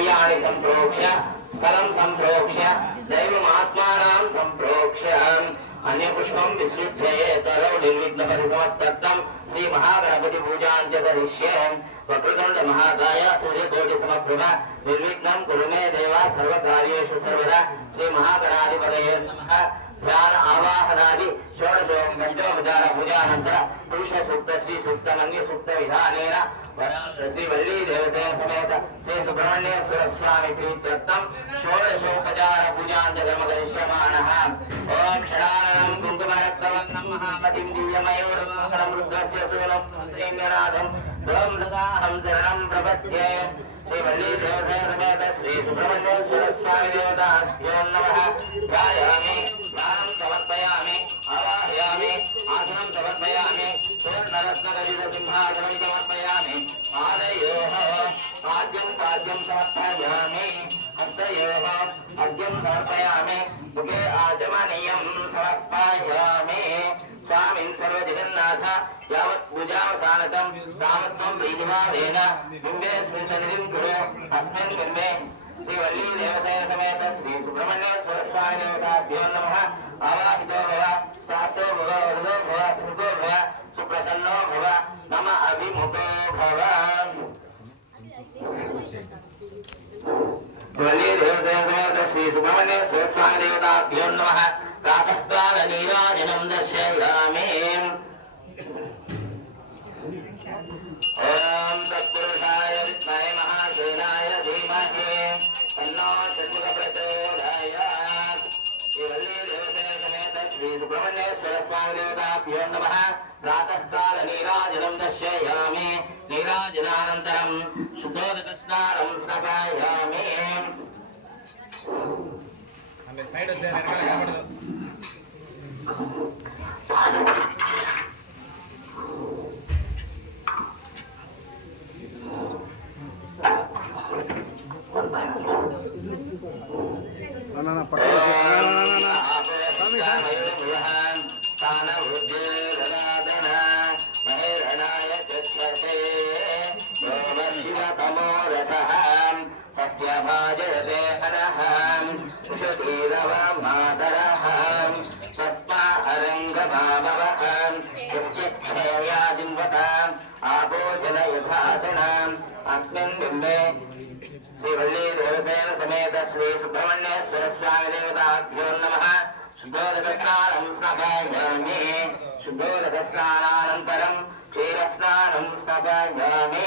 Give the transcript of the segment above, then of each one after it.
द्रव्याणि संप्रोक्ष्य स्थलं संप्रोक्ष्य दैवमात्मानां संप्रोक्ष्य अन्यपुष्पं विसृज्य तदौ निर्विघ्नपरिसमाप्त्यर्थं श्री महागणपति पूजां च करिष्ये। वक्रतुण्ड महाकाय सूर्यकोटि समप्रभ निर्विघ्नं कुरु मे देव सर्वकार्येषु सर्वदा। श्री महागणाधिपतये नमः। ध्यान आवाहनादि षोडशोपचार पूजानंतर पुरुष सूक्त श्री सूक्त मन्य सूक्त विधानेन श्री वल्ली देवसेन समेत श्री सुब्रह्मण्येश्वर स्वामी प्रीत्यर्थं षोडशोपचार पूजान्तकर्म करिष्यमाणः। ओम षडाननं कुङ्कुमरक्तवर्णं महामतिं दिव्यमयूरवाहनं रुद्रस्य सूनं सैन्यनाथं तुलं ददाहं शरणं प्रपद्ये। श्री वल्ली देवसेन समेत श्री सुब्रह्मण्येश्वर स्वामी देवताभ्यो नमः। ध्यायामि समर्पयामि आवाहयामि आसनं समर्पयामि सुवर्णरत्नखचितसिंहासनं समर्पयामि पादयोः पाद्यं समर्पयामि हस्तयोः अर्घ्यं समर्पयामि मुखे आचमनीयं समर्पयामि। स्वामिन् सर्वजगन्नाथ यावत् पूजावसानतं तावत् त्वं प्रीतिभावेन बिम्बेऽस्मिन् सन्निधिं कुरु। अस्मिन् बिम्बे श्री वल्ली देवसेन समेत श्री सुब्रह्मण्येश्वर स्वामी देवताभ्यो नमः। आवाहितो भव स्थातो भव वरदो भव स्मृतो भव सुप्रसन्नो भव मम अभिमुखो भव। वल्ली देवसेन समेत श्री सुब्रह्मण्येश्वर स्वामी देवताभ्यो नमः। प्रातःकाल नीराजनं दर्शयामि। ओम तत्पुरुषाय विद्महे महासेनाय धीमहि तन्नो षण्मुखः प्रचोदयात्। श्री वल्ली देवसेन समेत श्री सुब्रह्मण्येश्वर स्वामी देवताभ्यो नमः। प्रातःकाल नीराजनं दर्शयामि। नीराजनानन्तरं शुद्धोदकस्नानं स्नापयामि। సైడ్ వచ్చే కనబడదు अस्मिन् बिम्बे श्री वल्ली देवसेन समेत श्री सुब्रह्मण्येश्वर स्वामी देवताभ्यो नमः। शुद्धोदकस्नानं स्नापयामि। शुद्धोदकस्नानानन्तरं क्षीरस्नानं स्नापयामि।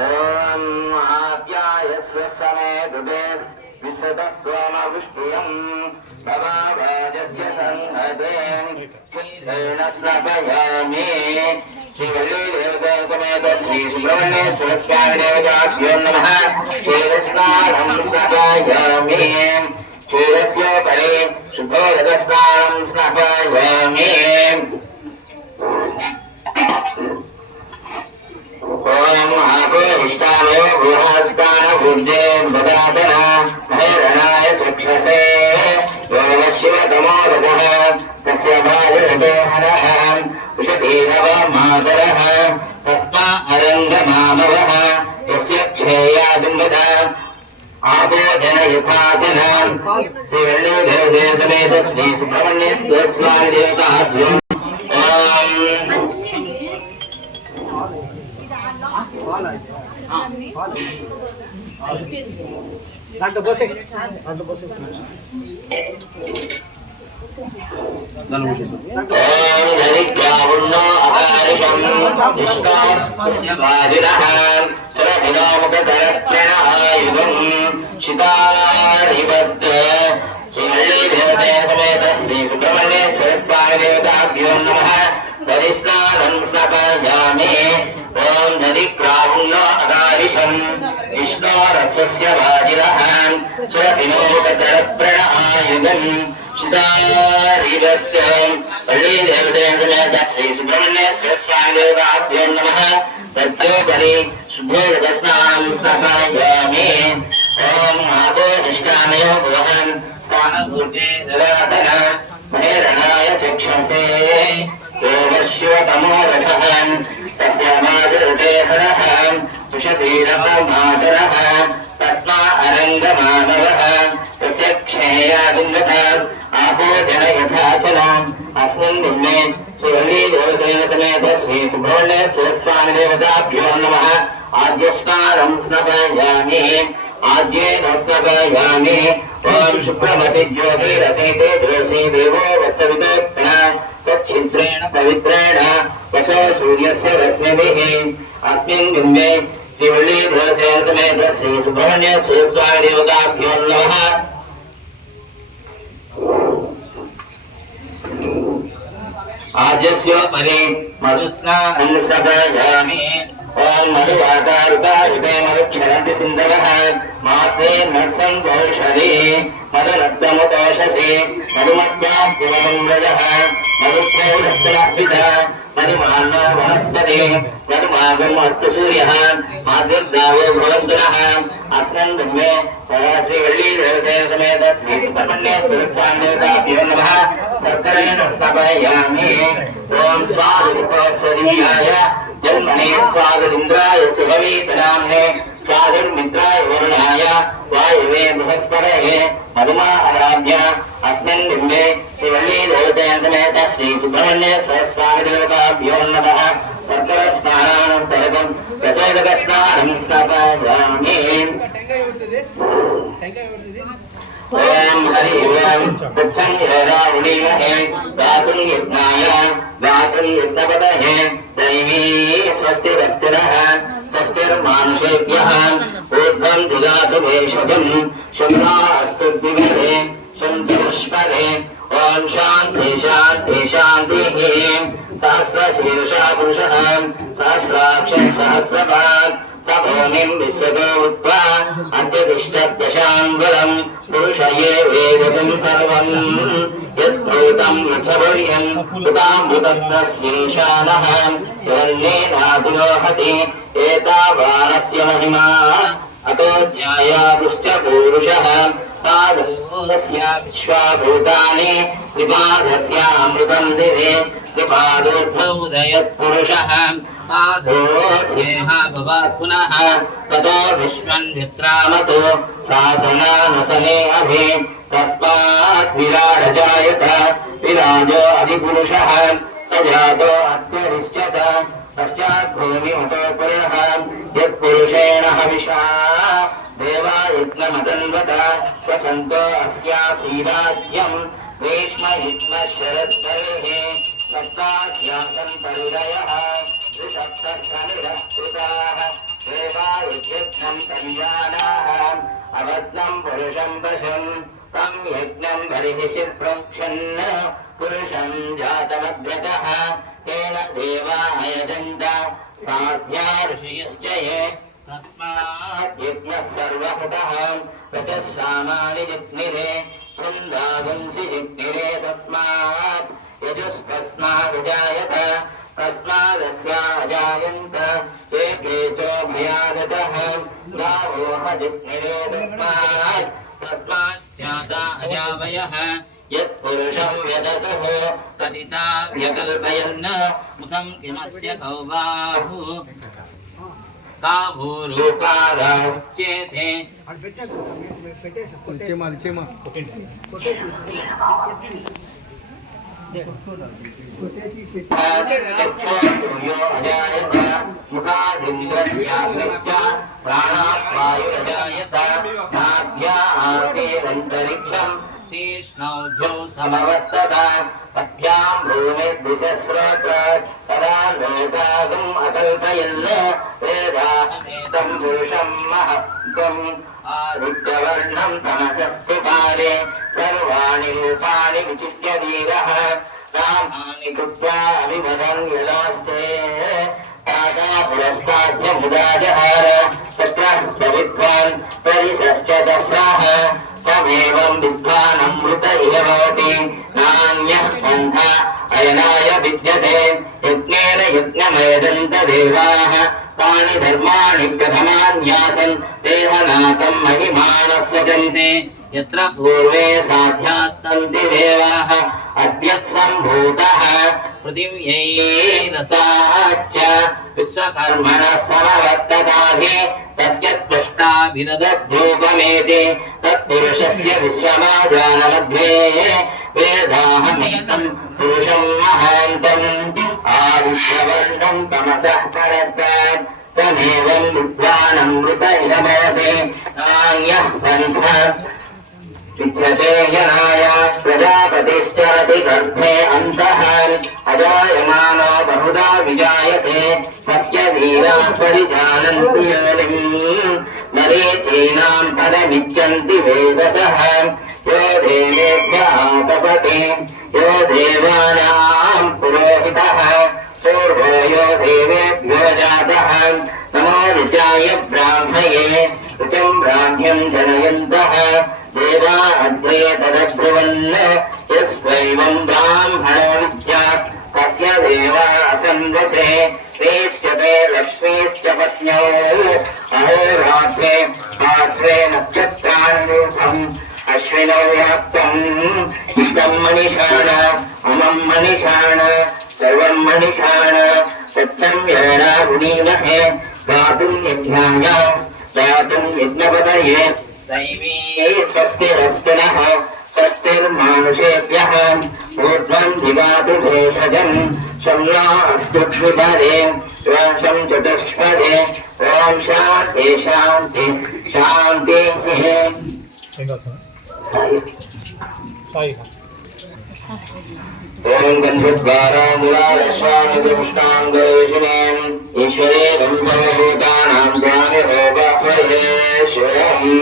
ओम आप्यायस्व समेदुदे विशतस्वमवृष्टियं भवाभाजस्य संहते क्षीरेण स्नापयामि। श्री वल्ली देवसेन समेत श्री सुब्रह्मण्येश्वर स्वामी देवताभ्यो नमः। क्षीरस्नानं स्नापयामि। क्षीरस्योपरि शुद्धोदकस्नानं स्नापयामि। ओम आपोष्टानो बृहस्पतिर्जे बदादन भैरणाय चक्षसे ओम शिवतमोरसः तस्य भाजते हरः उषतीरव मातरः तस्मा अरङ्गमामवः यस्य क्षेयादुम्बदा आपो जनयथाचन। श्री वल्ली देवसेन समेत श्री सुब्रह्मण्येश्वर स्वामी देवताभ्यो दांटो बसे श्री सुब्रह्मण्येश्वर स्वामी देवताभ्यो नमः। ओम नदी क्रावुण्ण अकारिशं विष्णो रस्वस्य वाजिनः सुरभिनोकतरप्रणआयुधम् शिदारिवत्यम् पल्लीदेवतेन्द्रमेत श्रीसुब्रह्मण्यस्य स्वामिदेवताभ्यो नमः तज्जोपरि शुद्धोदकस्नानं स्थापयामि ॐ आपो निष्कामयो भवन् स्थानपूर्जे ददातन महेरणाय चक्षुषे योगशिवतमो रसः तस्य मातृते हरः विषधीरः मातरः तस्मा अरङ्गमानवः तस्य क्षेयादिन्दः आपो जन यथाचलम् अस्मिन् बिम्बे श्रीवल्लीदेवसेन समेत श्रीसुब्रह्मण्यस्य स्वामिदेवताभ्यो नमः आद्यस्नानं स्नापयामि आद्येन स्नापयामि ॐ शुक्रमसि ज्योतिरसीते दोषी देवो वत्सवितोत्तम तच्छिद्रेण पवित्रेण वशो सूर्यस्य रश्मिभिः अस्मिन् बिम्बे श्रीवल्लीदेवसेन समेत श्रीसुब्रह्मण्यस्य स्वामिदेवताभ्यो नमः आद्यस्योपरि मधुस्नानं स्नापयामि ॐ मधुवातारुतायुते मधुक्षरन्ति सिन्धवः मात्रे मत्सम्पोषधि मधुरक्तमुपोषसि मधुमत्वाद्यवनम्रजः मधुप्रौरश्चलाक्षिता मधुमानो वनस्पति मधुमागम् अस्तु सूर्यः मातृर्गावो भवन्तु नः अस्मिन् बिम्बे श्रीवल्लीदेवसेन समेत श्रीसुब्रह्मण्यस्य स्वामिदेवताभ्यो नमः सर्करेण स्नापयामि ॐ स्वादुपस्वदीयाय जन्मने स्वादुरिन्द्राय सुभवीतनाम्ने स्वादुर्मित्राय वरुणाय वायुवे बृहस्पतये मधुमा आराध्य अस्मिन् बिम्बे श्रीवल्लीदेवसेन समेत श्रीसुब्रह्मण्यस्य स्वामिदेवताभ्यो नमः सर्करस्नानानन्तरं रसोदकस्नानं स्नापयामि ॐ हरि ओं पुच्छं योरावुलीमहे दातुं यज्ञाय दातुं यज्ञपतये दैवी स्वस्तिरस्तु नः स्वस्तिर्मानुषेभ्यः ऊर्ध्वं ददातु भेषजं शुभ्रा अस्तु द्विपदे शुद्धपुष्पदे ॐ शान्ति शान्ति शान्तिः सहस्रशीर्षा पुरुषः सहस्राक्षः सहस्रपात् तपोनिं विश्वतो उत्वा अत्यतिष्ठद्दशाङ्गुलं पुरुषये वेदकं सर्वं यद्भूतं यच्छवर्यं उतामृतत्वस्येषाणः हिरण्येनाभिरोहति एतावानस्य महिमा अतो ज्ञायादुश्च पूरुषः पादस्य विश्वाभूतानि त्रिपादस्यामृतं दिवे त्रिपादोऽर्थोदयत्पुरुषः पादोऽस्येह भवात् पुनः ततो विश्वं विक्रामतो शासनानसने अभि तस्मात् विराड जायत विराजो अधिपुरुषः स जातो अत्यरिष्यत पश्चात् भूमिमतो पुरः यत्पुरुषेण हविषा देवा यज्ञमतन्वत वसन्तो अस्यासीदाज्यं ग्रीष्मयुग्मशरद्भवेः सप्तास्यासन् परिदयः त्रिसप्तस्वनिरस्तुताः देवा यज्ञं संजानाः अवत्नं पुरुषं पशुं तं यज्ञं बर्हिषि प्रोक्षन् पुरुषं जातमग्रतः तेन देवा अयजन्त साध्या ऋषयश्च ये तस्मात् यज्ञः सर्वहृतः रजः सामानि जिग्निरे छन्दागुंसि जिग्निरे तस्मात् यजुस्तस्मादजायत तस्मादस्याजायन्त ये केचो भयादतः गावोह जिग्निरे तस्मात् जाता अजावयः यत्पुरुषं यदतुः कथिता व्यकल्पयन् मुखं किमस्य कौबाहु काभूरूपाराच्येते चक्षुर्यो अजायत मुखादिन्द्रस्याग्निश्च प्राणात् वायुरजायत साध्या आसीदन्तरिक्षं शीर्ष्णौभ्यो समवर्तत पद्भ्यां भूमिर्दिशस्रोत्र तदा लोकागम् अकल्पयन् वेदाहमेतं पुरुषं महत्त्वम् आदित्यवर्णं तमसस्तु काले सर्वाणि रूपाणि विचित्य वीरः कामानि कृत्वा अभिवदन् यदास्ते पुरस्ताद्यमुदाजहार तत्र प्रविद्वान् परिशश्च दस्राः तमेवं विद्वानमृत इह भवति नान्यः पन्था अयनाय विद्यते यज्ञेन यज्ञमयजन्त देवाः तानि धर्माणि प्रथमान्यासन् देहनाकं महिमानः सजन्ति यत्र पूर्वे साध्याः सन्ति देवाः अद्य सम्भूतः पृथिव्यैरसाच्च विश्वकर्मणः समवर्तताधि तस्य पृष्ठाभिदधद्रूपमेति तत्पुरुषस्य विश्वमाजानमध्ये वेदाहमेतं पुरुषं महान्तम् आदित्यवर्णं तमसः परस्तात् तमेवं विद्वानमृत इह भवति नान्यः पन्था विद्यते यनाय प्रजापतिश्चरति गर्भे अन्तः अजायमानो बहुधा विजायते सत्यधीराः परिजानन्ति योनिम् मरीचीनां पदमिच्छन्ति वेदसः यो देवेभ्यः आतपति यो देवानां पुरोहितः पूर्वो यो देवेभ्यो जातः नमो निजाय ब्राह्मये ऋचं ब्राह्म्यं जनयन्तः देवा अग्रे तदब्रुवन् यस्त्वैवं ब्राह्मणो विद्यात् तस्य देवा असन्वसे तेश्च ते लक्ष्मीश्च पत्न्यौ अहोरात्रे पार्श्वे नक्षत्राणि अश्विनौ व्याप्तम् इष्टं मनिषाण अमं मनिषाण सर्वं मनिषाण सत्यं येना गुणीमहे दातुं यज्ञाय दातुं यज्ञपतये दैवी स्वस्तिरस्तु नः स्वस्तिर्मानुषेभ्यः ऊर्ध्वं दिगातु भेषजं शम्नो अस्तु द्विपदे त्वाशं चतुष्पदे ॐ शान्ति शान्ति शान्तिः ॐ गन्धद्वारा मूलादशामिदृष्टाङ्गरेषिणीम् ईश्वरे गन्धभूतानां स्वामिहोपह्वयेश्वरम्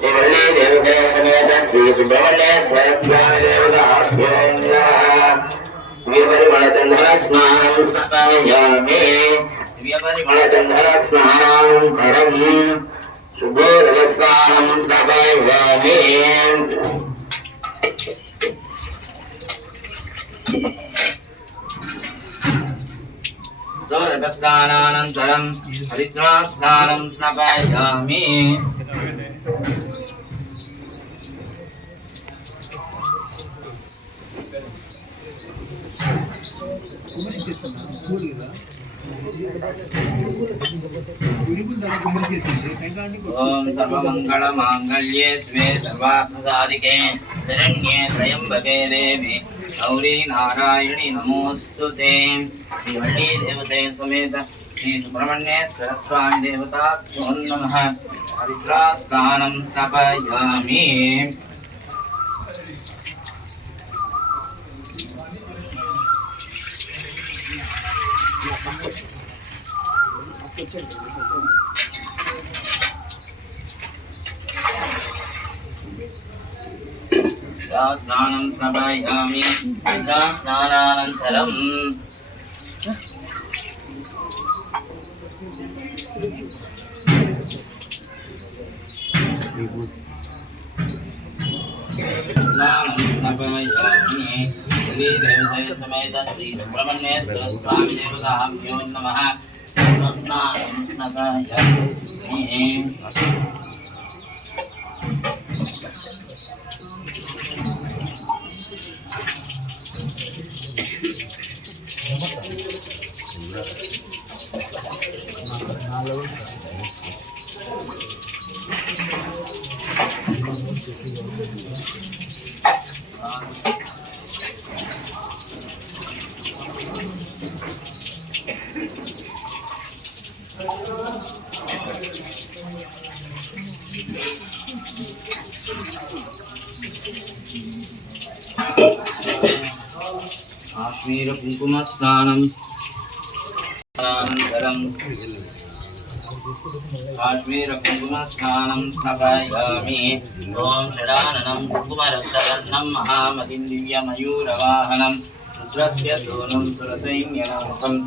श्रीवल्ली देवते समेत श्रीसुब्रह्मण्य स्वयं देवताभ्यो नमः दिव्यपरिमलचन्दनस्नानं स्थापयामि दिव्यपरिमलचन्दनस्नानन्तरं शुभोदकस्नानं स्थापयामि स्नानानन्तरं हरिद्रास्नानं स्नापयामि ओम सर्वमंगलमांगल्ये शिवे सर्वार्थसाधिके शरण्ये त्र्यंबके देवी गौरी नारायणी नमोस्तुते श्रीवल्ली देवते समेत श्री सुब्रह्मण्येश्वर स्वामी देवताभ्यो नमः हरिद्रास्नानं स्थापयामि स्नानं समापयामि स्नानानन्तरं समेत श्री सुब्रह्मण्येश्वर स्वामी देवताभ्यो नमः स्नानं समापयामि काश्मीर कुंकुम स्नानं काश्मीर कुंकुम स्नानं स्थापयामि ओम षडाननं कुंकुमरक्तवर्णं महामतिं दिव्यमयूरवाहनं रुद्रस्य सूनं सुरसैन्यनाथम्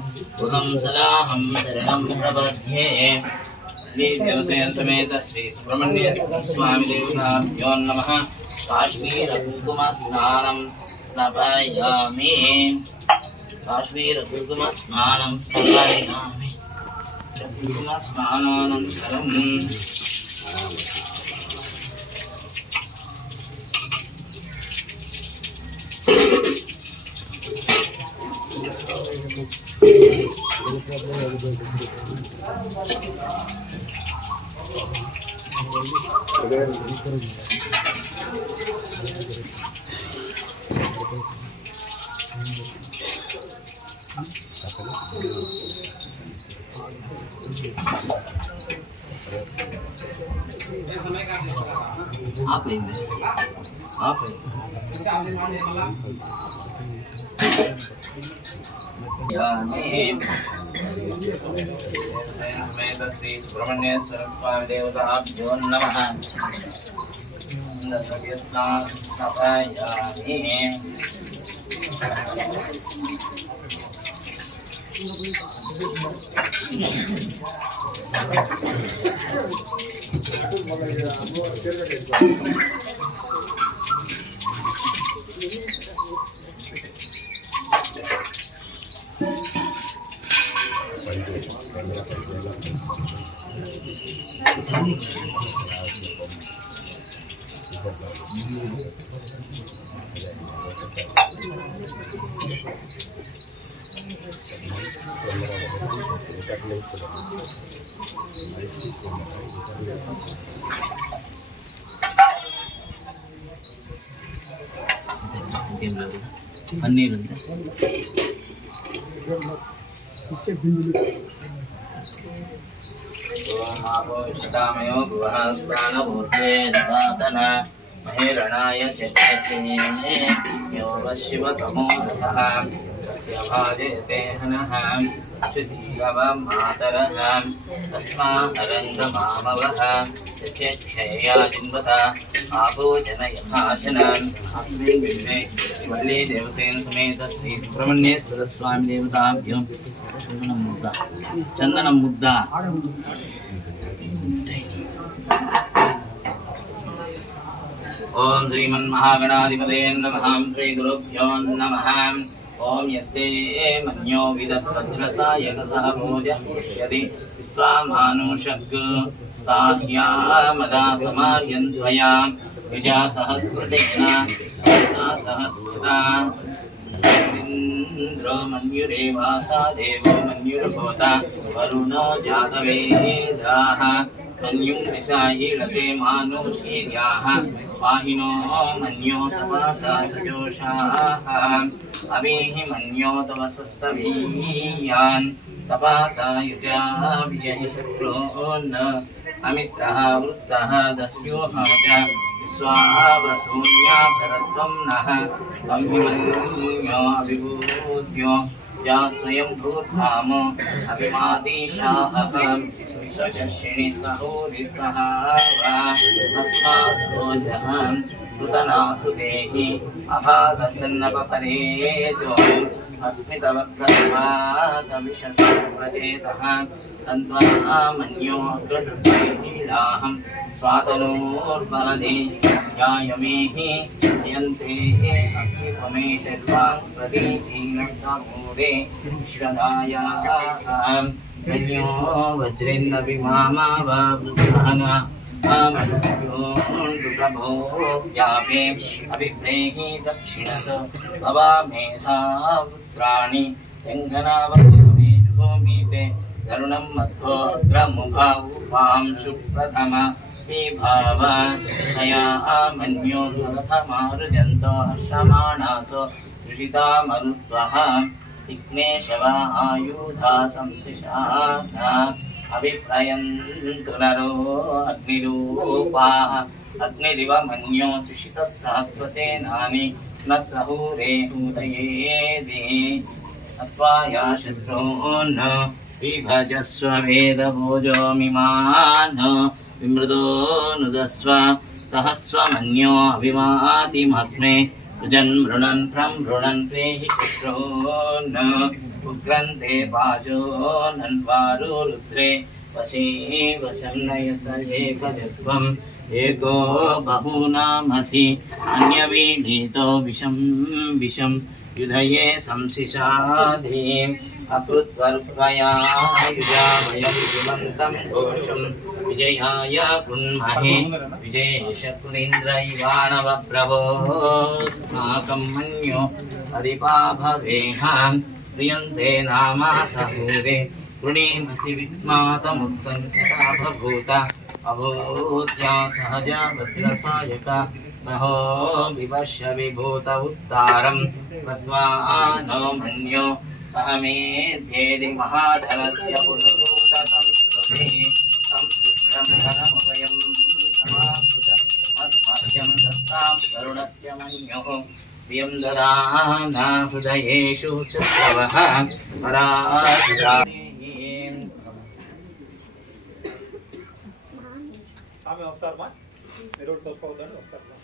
उहं सदाहं शरणं प्रपद्ये देवसेन समेत श्री सुब्रह्मण्य स्वामी देवताभ्यो नमः। काश्मीरकुङ्कुमस्नानं स्नापयामि काश्मीरकुङ्कुमस्नानं स्नापयामि कुङ्कुमस्नानानन्तरम् आप लेंगे समेत श्री सुब्रह्मण्य स्वामी देवताभ्यो नमः। पनीर इष्टामयो भुवनस्नानपूर्वे नवातना महेरणाय चक्षसेने योगशिवतमोदसः तस्य भाजयते हनः शुचीलवं मातरः तस्माहरङ्गमामवः यस्य ध्येयाजिन्वता आभोजन यथाचनम् अस्मिन् दिने वल्ली देवसेन समेत श्री सुब्रह्मण्येश्वर स्वामी देवताभ्यो चंदन मुद्दा ओम श्रीमन्महागणाधिपते नमः। श्री गुरुभ्यो नमः। ओम यस्ते मन्यो विदत्तज्रसायकसः भोजयति स्वामानुषग् साह्यामदा समार्यन्त्वया विजा सहस्रतिघ्ना सहस्रता इंद्रो मन्युरेवासा देवो मन्युर्भूता वरुणो जातवेदाः मन्युं विषायीलते मानुषीर्याः वाहिनो मन्यो तपसा सजोषाः अभिहि मन्यो तपसस्तवीयान् तपसा युजाभिजहि शक्रोन् अमित्रः वृत्तः दस्योऽहं च स्वावसून्या भरत्वं नः अभिमन्यो अभिभूत्यो या स्वयं भूतामो अभिमादिशाहं विसर्जर्षिणि सहोरिसः अस्मासोजहं कृतनासु देहि अभागसन्नपपरेतो अस्मितवक्रस्मातविशस्प्रचेतः तन्त्वा मन्यो अग्रदुर्गेहिलाहं स्वातनोर्बलदे जायमेहि यन्ते अस्मि त्वमेतद्वां प्रतीतिनक्तमूरे विश्वदायाः मन्यो वज्रेन्नभिमामावृद्धना आमनस्योऽनृतभोग्यापे अभिप्रेहि दक्षिणत भवामेधावृत्राणि यङ्घनावक्षुभिजुहोमीते तरुणं मध्वो अग्रमुखां सुप्रथम विभाव तया मन्यो सरथमारुजन्तो हर्षमाणासो दुषिता मरुत्वः विघ्नेशवा आयुधा संस्थिषाः अभिप्रयन्तु नरो अग्निरूपाः अग्निरिव मन्यो दुषितसहस्रसेनानि न सहूरे उदयेदे अत्वाया शत्रून् विभजस्व वेदभोजो मिमान् विमृदो नुदस्व सहस्वमन्यो अभिमातिमस्मे मृणन् प्रमृणन् प्रेहि शुक्रोन् उग्रन्ते वाजो नन्वारो रुद्रे वशी वशं नयस एकजत्वम् एको बहूनामसि अन्यवीडीतो विषं विषं युधये संशिशाधीम् अकृत्वर्पया युजावयं सुमन्तं घोषं विजयाय कुन्महे विजयेशकुलीन्द्र इवाणवप्रभोस्माकं मन्यो अधिपा भवेहां प्रियन्ते नामा सहूरे कृणीमसि विद्मातमुत्सन्नता बभूत अभूत्या सहजा वज्रसायका सहो विवश्य विभूत उत्तारं कृत्वा नो मन्यो सह मेध्येदि महाधनस्य पुरुभूत संस्कृतिः संस्कृतं धनमुभयं समाकृतमस्मभ्यं दत्तां करुणस्य मन्योः प्रियं ददाना हृदयेषु शत्रवः पराधिराः ఆమె వస్తారమ్మా మీరు చూసుకోవద్దండి వస్తారు